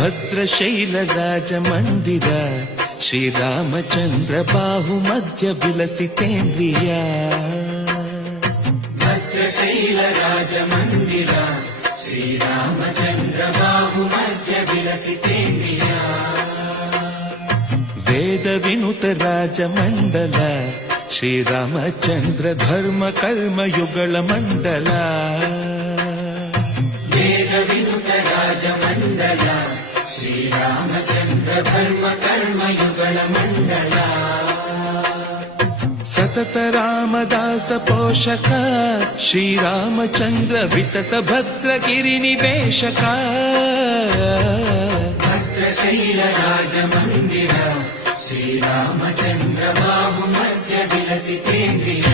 ಭದ್ರಶೈಲ ರಾಜ ಮಂದಿರ ಶ್ರೀರಾಮಚಂದ್ರ ಬಾಹು ಮಧ್ಯ ವಿಲಸಿತೇಂದ್ರಿಯ ಭದ್ರಶೈಲ ರಾಜ ಮಂದಿರ ಶ್ರೀರಾಮಚಂದ್ರ ಬಾಹು ಮಧ್ಯ ವಿಲಸಿತೇಂದ್ರಿಯ ವೇದ ವಿನುತ ರಾಜ ಮಂಡಲ ಶ್ರೀರಾಮಚಂದ್ರ ಧರ್ಮ ಕರ್ಮ ಯುಗಳ ಮಂಡಲ ವೇದ ವಿನುತ ರಾಜ ಮಂಡಲ ಶ್ರೀರಾಮಚಂದ್ರ ಧರ್ಮ ಕರ್ಮ ಯುಗಳ ಮಂಡಲ ಸತತ ರಾಮದಾಸ ಪೋಷಕ ಶ್ರೀರಾಮಚಂದ್ರ ವಿತತ ಭದ್ರಗಿರಿ ನಿವೇಶಕ ಭದ್ರಶೈಲ ರಾಜ ಮಂದಿರ ಶ್ರೀರಾಮಚಂದ್ರ ಬಾಹು ಮಧ್ಯ ವಿಲಸಿತೇಂದ್ರಿಯ